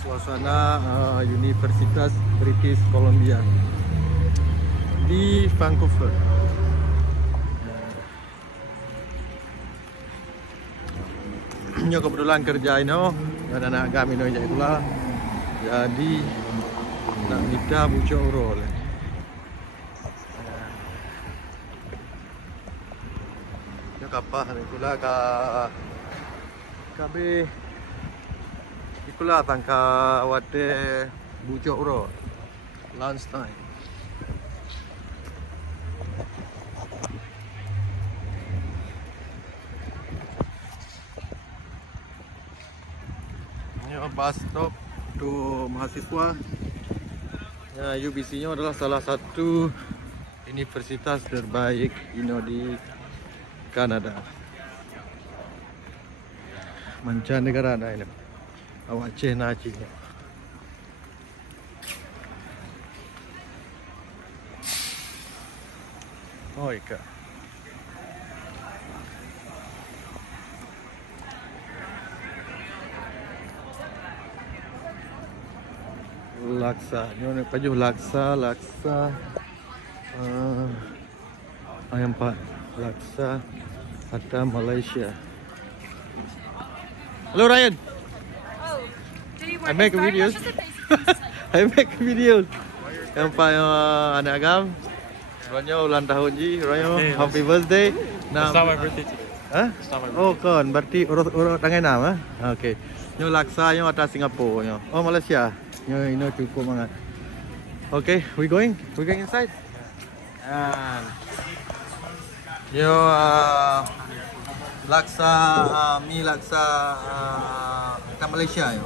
suasana Universitas British Columbia di Vancouver. Nyo kebetulan kerja ini, dan anak kami ini itulah jadi nak nikah bucok urol. Nyo kapah itulah kabe itulah tangka wate bucok urol lunch time. Bus stop untuk mahasiswa. Ya, UBC-nya adalah salah satu universitas terbaik di Kanada. Mancanegara ada ini. Awak ceh naci. Oh, ika. Laksa, ni pajuh laksa, ayam pak, laksa, ada Malaysia. Hello Ryan. Oh, do you I want make his phone? videos. What's just a basic I make videos. Yang pak anak agam, Ronyo ulang tahun ji, Ronyo happy birthday. It's not my birthday today. Hah? It's not my birthday. Oh kan, berarti urut tangan nama. Okay. Nyo laksa nyo atas Singapura nyo. Oh Malaysia. Nyo ini cukup banget. Okay, we going inside. And yo laksa mi laksa Malaysia yo.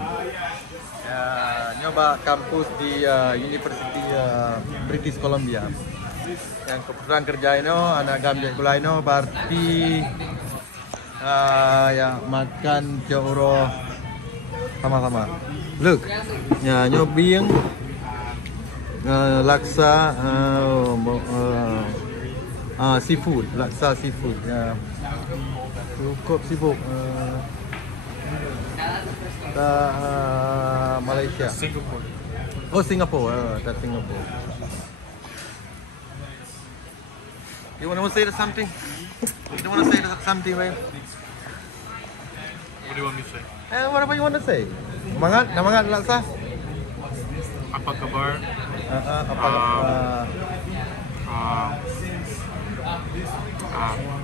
Nyoba kampus di University British Columbia. Yang kebetulan kerja ini anak gambar gula ini berarti ya makan jauh sama-sama. Look, ya nyobi yang laksa seafood, laksa seafood. Ya, cukup sibuk. Malaysia. Singapore. Oh Singapore, that's Singapore. You want to say something? You want to say something, right? What do you want me to say? Whatever you want to say. Semangat laksa. Apa kabar?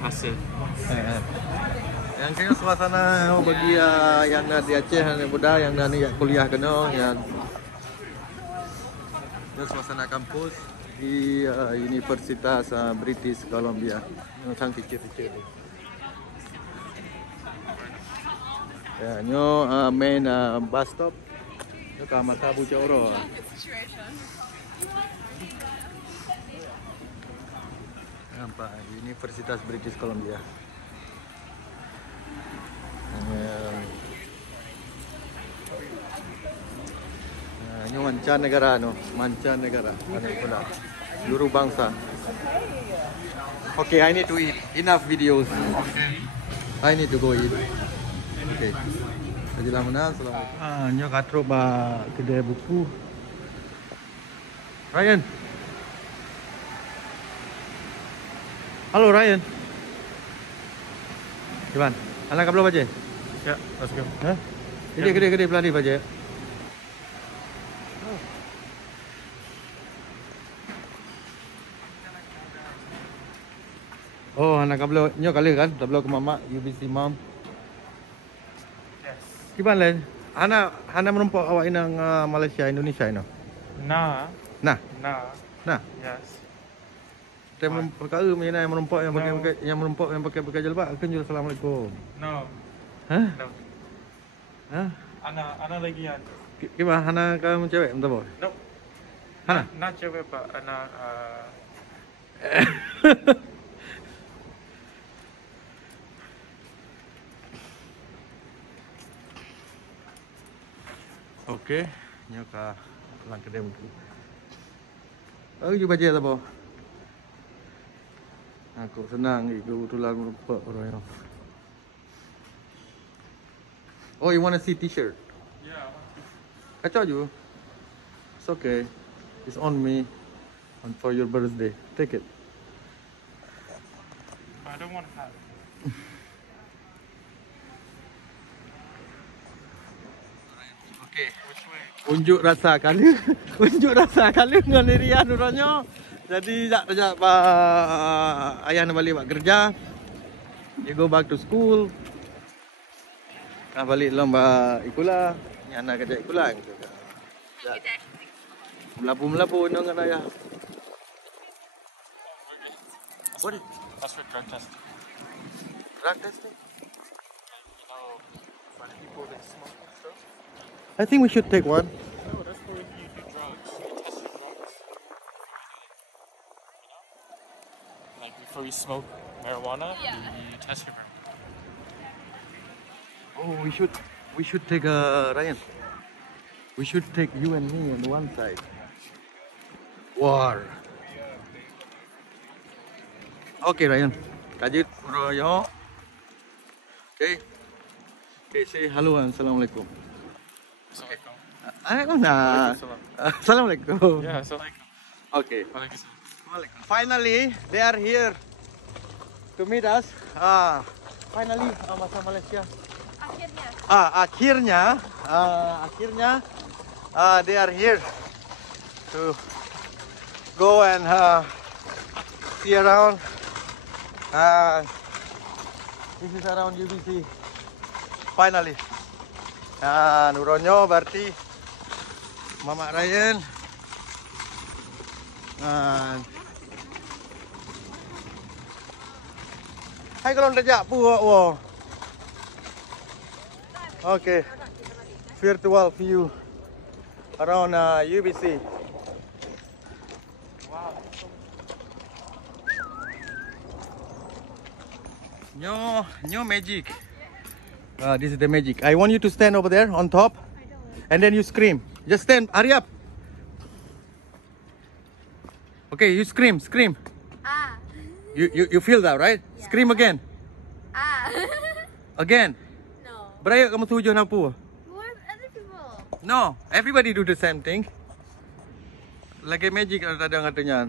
That's it. Yang kayaknya suasana bagi yang di Aceh, yang muda, yang dari kuliah kena, yang suasana kampus di Universitas British Columbia. Yang sang kecil-kecil. Ya, nyo main bus stop. Nyo ke Mata Bucoro. Nampak Universitas British Columbia. Nyo mancanegara mancanegara. Ano pula? Guru bangsa. Okay, I need to eat. Enough videos. I need to go eat. Okay. Sajalah mana? Assalamualaikum. Nyo katro ba kedai buku. Ryan. Halo Ryan. Gimana? Anak kabel baca? Yeah, let's go. Hah? Gede pelani baca. Oh, anak kabel nyo kali kan? Kabel ke mama UBC mom. Yes. Gimana? Hana menumpuk awak inang Malaysia Indonesia ini. Nah. Nah. Yes. Saya perkara macam yang menumpuk yang pakai jilbab akan jual assalamualaikum. No. Hah? No. Hah? Ana lagi yan. Gimana? Hana kamu cewek entah boh? No. Hana? Not cewek pak. Ana. Okey, nyoka lang kedai buku. Oh, you baca tak boh? Aku senang ikut tulang rumput orang yang. Oh, you want to see t-shirt? Yeah. Kacau you. It's okay. It's on me. And for your birthday. Take it. I don't want to have. Okay. Which way? Unjuk rasa kali. Unjuk rasa kali dengan Rian urangnya. Jadi jak ayah nak balik buat kerja. You go back to school. Nah balik lomba ikulah. Ni anak kerja ikulah. Melapu dengan ayah. What? That's for drug testing. Drug testing? You know, when people they smoke and stuff. I think we should take one. No, that's for if you do drugs. You test your drugs. Like before you smoke marijuana, you test your marijuana. Oh, we should take Ryan. We should take you and me on one side. War. Okay, Ryan. Kajit royo. Okay. Okay, say hello and assalamualaikum. Assalamualaikum. Assalamualaikum. Yeah, assalamualaikum. Okay. Waalaikumsalam. Finally, they are here to meet us. Finally, masa Malaysia. Akhirnya, they are here to go and see around. This is around UBC. Finally. Nuronyo berarti Mama Ryan. Hai kalau rejak pu. Okay. Virtual view around UBC. New magic. This is the magic. I want you to stand over there on top, and then you scream. Just stand. Hurry up. Okay, you scream. You feel that, right? Yeah. Scream again. Again. No. Beraya kamu tujuh napu. What other people? No, everybody do the same thing. Lagi magic ada katanya.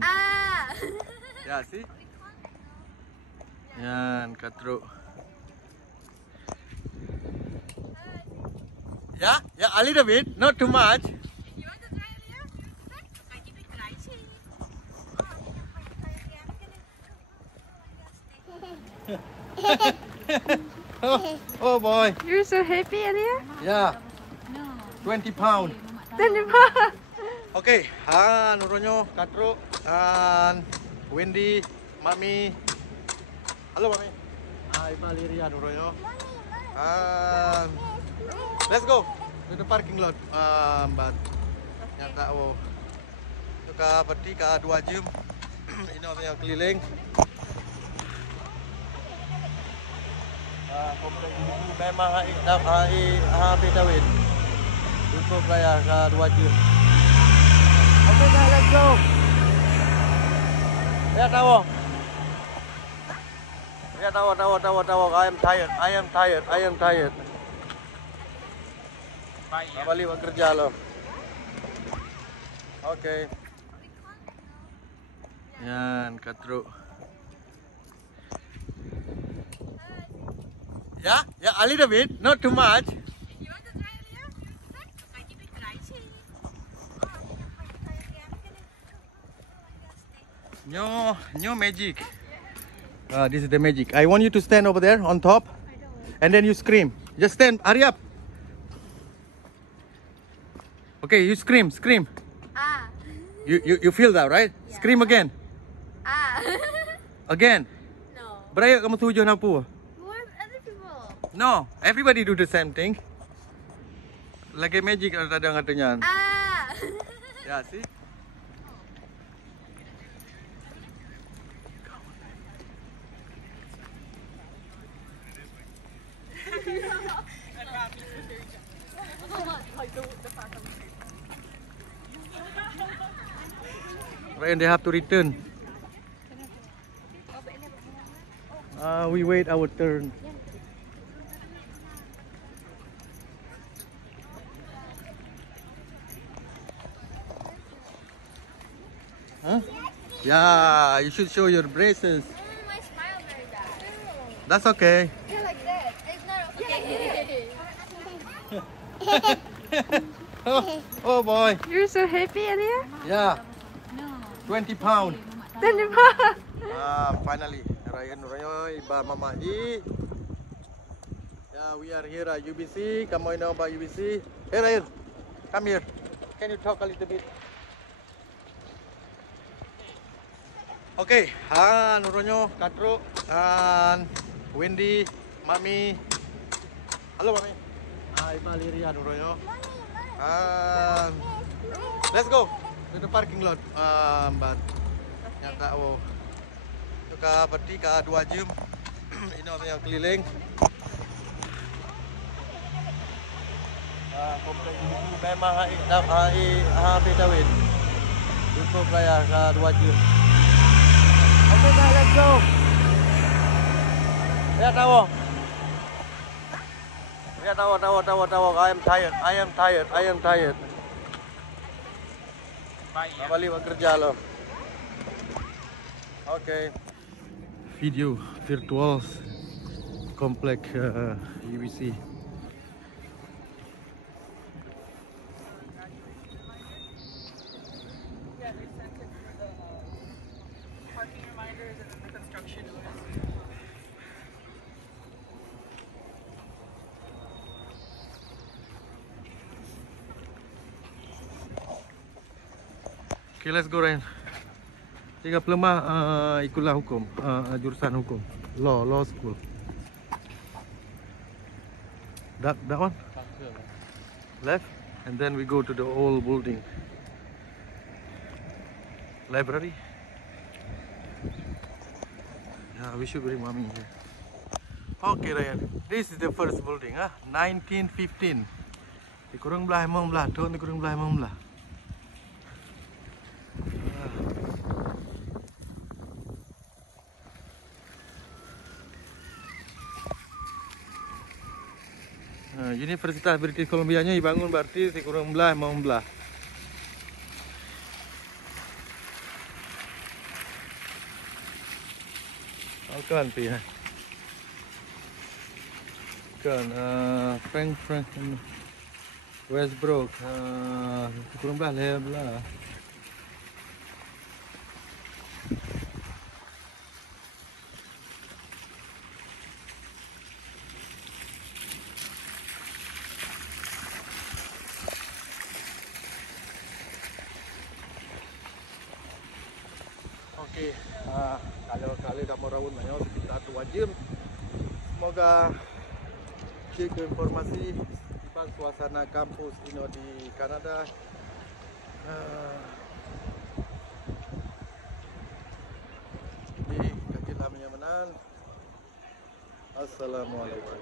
Ya, see? Yan, katro. Yeah, a little bit, not too much. You want to try it here? I give it try. Oh boy. You're so happy, Alia? Yeah. 20 pound. Okay, Nuronyo, Katro, and Wendy, Mami. Halo Mami. Hai Valeria, Nuronyo. Let's go to the parking lot. But nyata itu ke peti ke 2 jam. Ini yang keliling. Komplek ini memang habis Dawin. Tutup lah ya ke 2 jam. Okay guys, let's go. Ya tahu. I am tired. Balik buat kerja lo. Okay. Yan, Katro. Yeah, a little bit, not too much. You want to try it here? I give it try. New magic. This is the magic. I want you to stand over there on top, and then you scream. Just stand. Hurry up. Okay, you scream. You feel that, right? Yeah. Scream again. Again. No. Beraya kamu tujuh napu. What other people? No, everybody do the same thing. Lagi magic ada katanya. Ya, see? Right, and they have to return. We wait our turn. Huh? Yeah, you should show your braces. My smile very bad. That's okay. Yeah, like that. It's not okay. Oh boy. You're so happy, Alia? Yeah. 20 pound. Finally. Ryan Iba Mama E. Yeah, we are here at UBC. Come on now about UBC. Hey Ryan, come here. Can you talk a little bit? Okay, Nuronyo, Katro, and Wendy, Mami. Halo Mami. Iba Liria Nuronyo. Let's go to the parking lot. But yang kau ka berarti ka 2 jam. Ini yang keliling. Komplek ini memang habis Dawin. Cukup raya ka 2 jam. Okay, now let's go. Ya tahu. Ya tahu. I am tired. Balik bekerja lo. Okay. Video virtual komplek UBC. Parking reminders and then the construction notice. Okay, let's go Ryan. 35 ikutlah hukum, jurusan hukum, law school. That one? Left, and then we go to the old building. Library. Yeah, we should bring Mommy here. Okay Ryan, this is the first building, 1915. Di kurang belah, emang belah, tuh di kurang belah, emang belah. Universitas British Columbia-nya dibangun berarti si kurang belah mau belah. Kan pi ha. Kan Frank Westbrook kurang belah belah. Okey, kalau kamu rawun banyak sekitar 2 jam. Semoga cek informasi tentang suasana kampus ini di Kanada. Di kaki lama menan. Assalamualaikum.